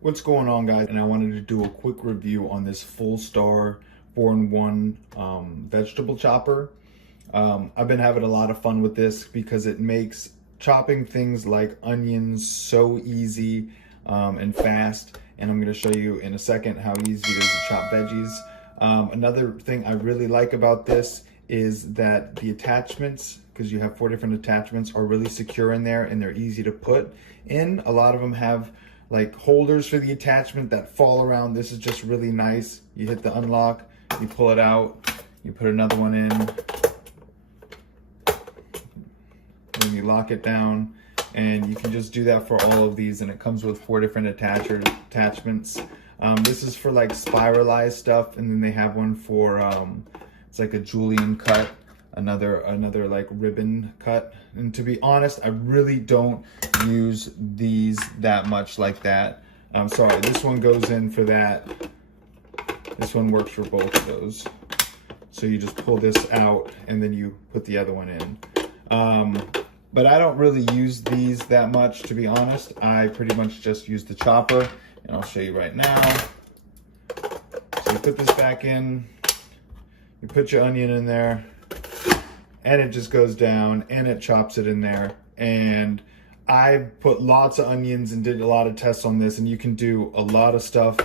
What's going on, guys? And I wanted to do a quick review on this Fullstar 4-in-1 vegetable chopper. I've been having a lot of fun with this because it makes chopping things like onions so easy and fast. And I'm going to show you in a second how easy it is to chop veggies. Another thing I really like about this is that the attachments, because you have 4 different attachments, are really secure in there and they're easy to put in. A lot of them have like holders for the attachment that fall around. This is just really nice. You hit the unlock, you pull it out, you put another one in, and you lock it down. And you can just do that for all of these, and it comes with 4 different attachments. This is for like spiralized stuff, and then they have one for it's like a julienne cut, another like ribbon cut. And to be honest, I really don't use these that much like that. I'm sorry, this one goes in for that. This one works for both of those. So you just pull this out and then you put the other one in. But I don't really use these that much, to be honest. I pretty much just use the chopper, and I'll show you right now. So you put this back in, you put your onion in there, and it just goes down and it chops it in there. And I put lots of onions and did a lot of tests on this, and you can do a lot of stuff,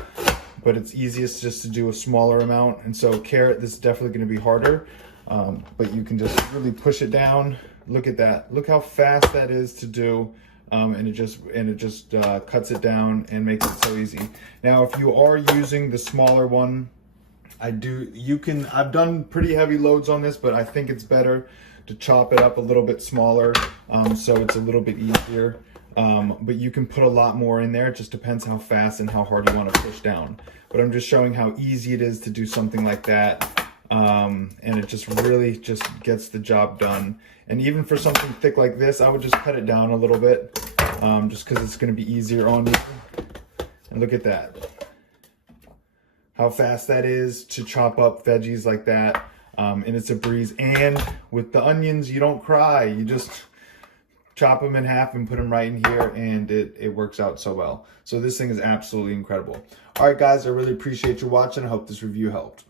but it's easiest just to do a smaller amount. And so carrot, this is definitely going to be harder, but you can just really push it down. Look at that. Look how fast that is to do. And it just cuts it down and makes it so easy. Now, if you are using the smaller one, I've done pretty heavy loads on this, but I think it's better to chop it up a little bit smaller, so it's a little bit easier. But you can put a lot more in there. It just depends how fast and how hard you want to push down. But I'm just showing how easy it is to do something like that. And it just really just gets the job done. And even for something thick like this, I would just cut it down a little bit, just because it's going to be easier on you. And look at that. How fast that is to chop up veggies like that. And it's a breeze. And with the onions, you don't cry. You just chop them in half and put them right in here, and it works out so well. So this thing is absolutely incredible. All right, guys, I really appreciate you watching. I hope this review helped.